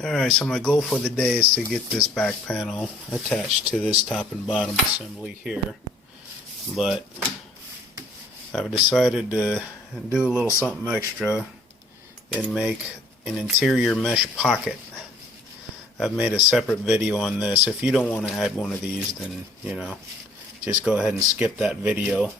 Alright, so my goal for the day is to get this back panel attached to this top and bottom assembly here, but I've decided to do a little something extra and make an interior mesh pocket. I've made a separate video on this. If you don't want to add one of these, then just go ahead and skip that video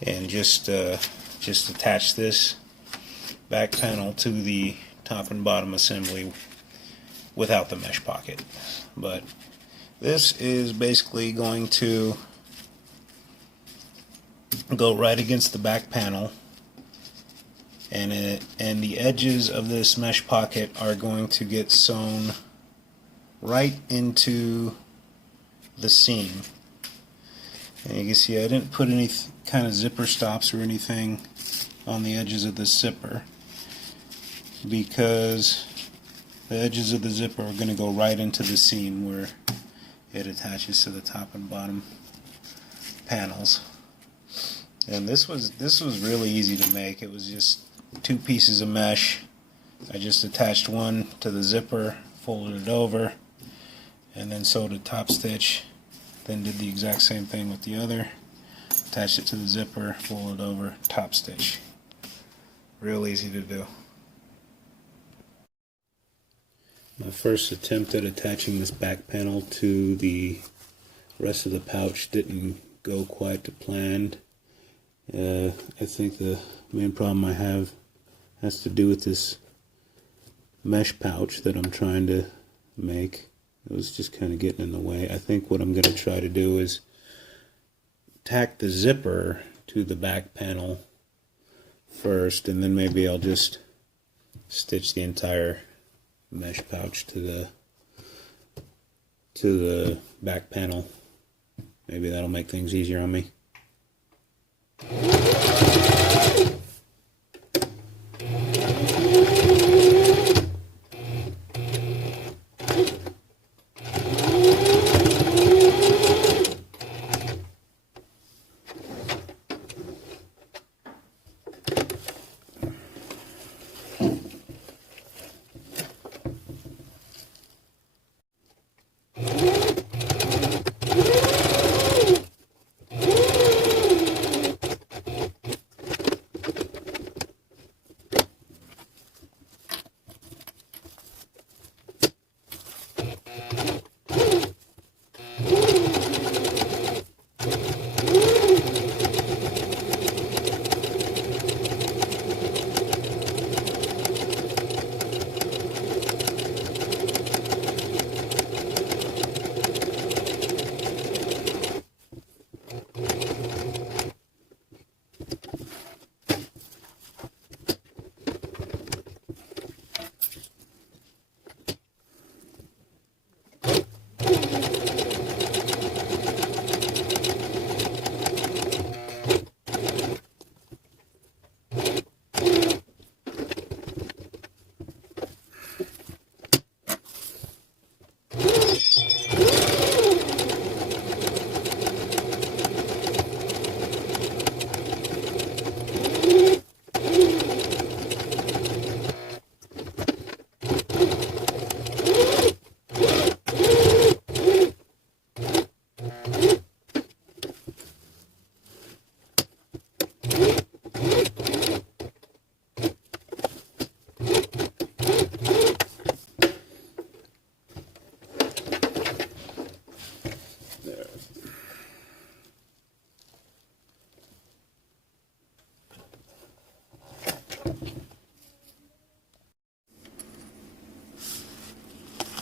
and just attach this back panel to the top and bottom assembly without the mesh pocket. But this is basically going to go right against the back panel, and the edges of this mesh pocket are going to get sewn right into the seam. And you can see I didn't put any kind of zipper stops or anything on the edges of this zipper, because the edges of the zipper are going to go right into the seam where it attaches to the top and bottom panels. And this was really easy to make. It was just two pieces of mesh. I just attached one to the zipper, folded it over, and then sewed a top stitch. Then did the exact same thing with the other. Attached it to the zipper, folded over, top stitch. Real easy to do. My first attempt at attaching this back panel to the rest of the pouch didn't go quite to planned. I think the main problem I have has to do with this mesh pouch that I'm trying to make. It was just kind of getting in the way. I think what I'm going to try to do is tack the zipper to the back panel first, and then maybe I'll just stitch the entire mesh pouch to the back panel. Maybe that'll make things easier on me.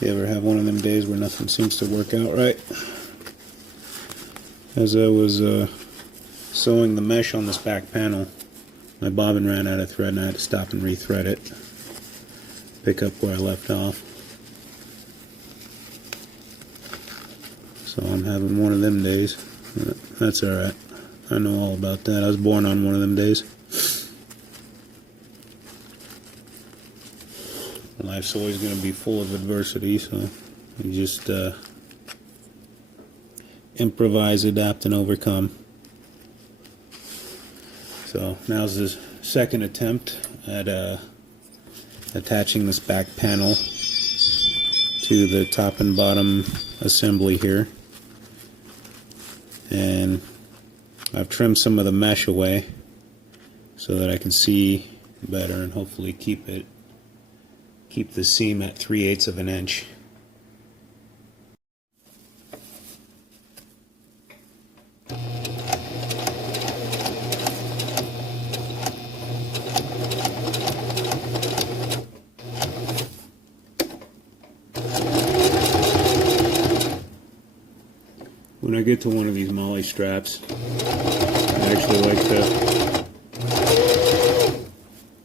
You ever have one of them days where nothing seems to work out right? As I was sewing the mesh on this back panel, my bobbin ran out of thread and I had to stop and rethread it. Pick up where I left off. So I'm having one of them days. That's alright. I know all about that. I was born on one of them days. Life's always going to be full of adversity, so you just improvise, adapt, and overcome. So now's the second attempt at attaching this back panel to the top and bottom assembly here, and I've trimmed some of the mesh away so that I can see better and hopefully keep the seam at 3/8 of an inch. When I get to one of these MOLLE straps, I actually like to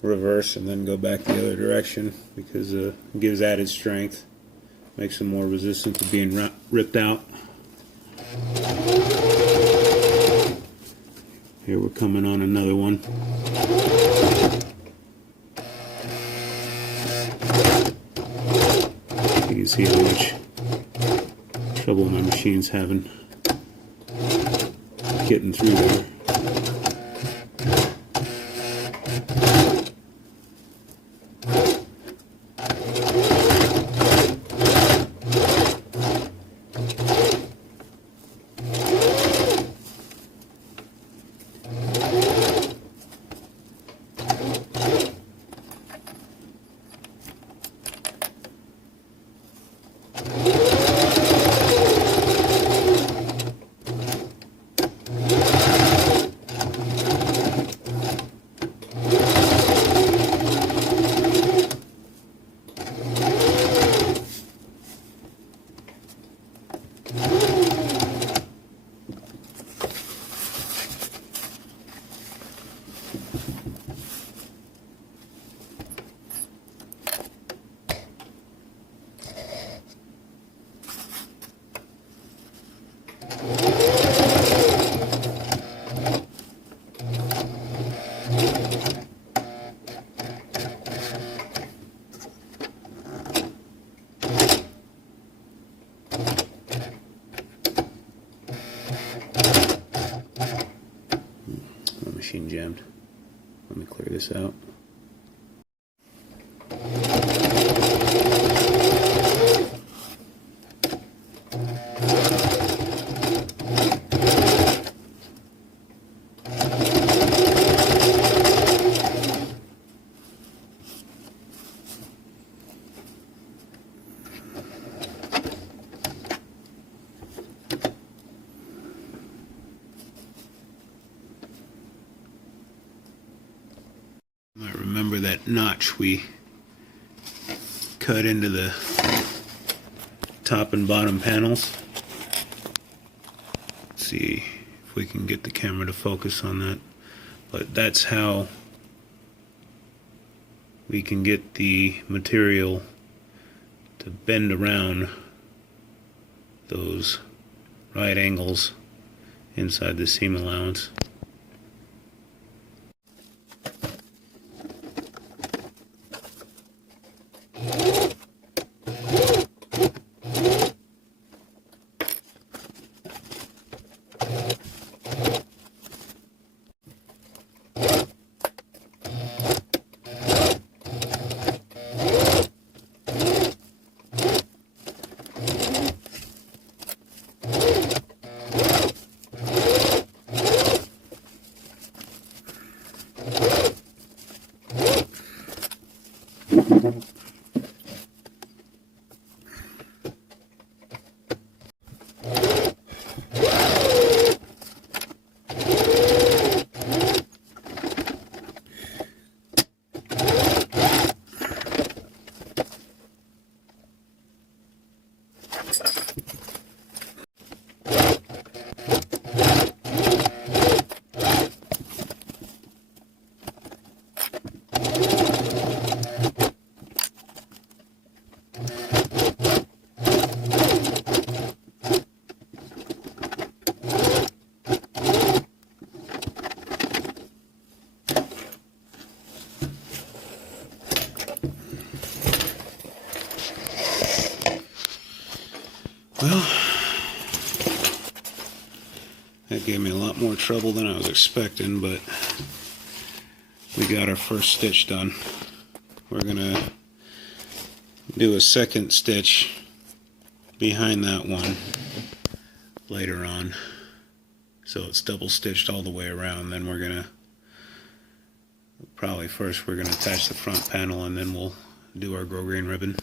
reverse and then go back the other direction because it gives added strength, makes them more resistant to being ripped out. Here we're coming on another one. You can see how much trouble my machine's having getting through there. Machine jammed. Let me clear this out. Might remember that notch we cut into the top and bottom panels. Let's see if we can get the camera to focus on that. But that's how we can get the material to bend around those right angles inside the seam allowance. Well, that gave me a lot more trouble than I was expecting, but we got our first stitch done. We're gonna do a second stitch behind that one later on. So it's double stitched all the way around. Then we're gonna probably first we're gonna attach the front panel, and then we'll do our grosgrain ribbon.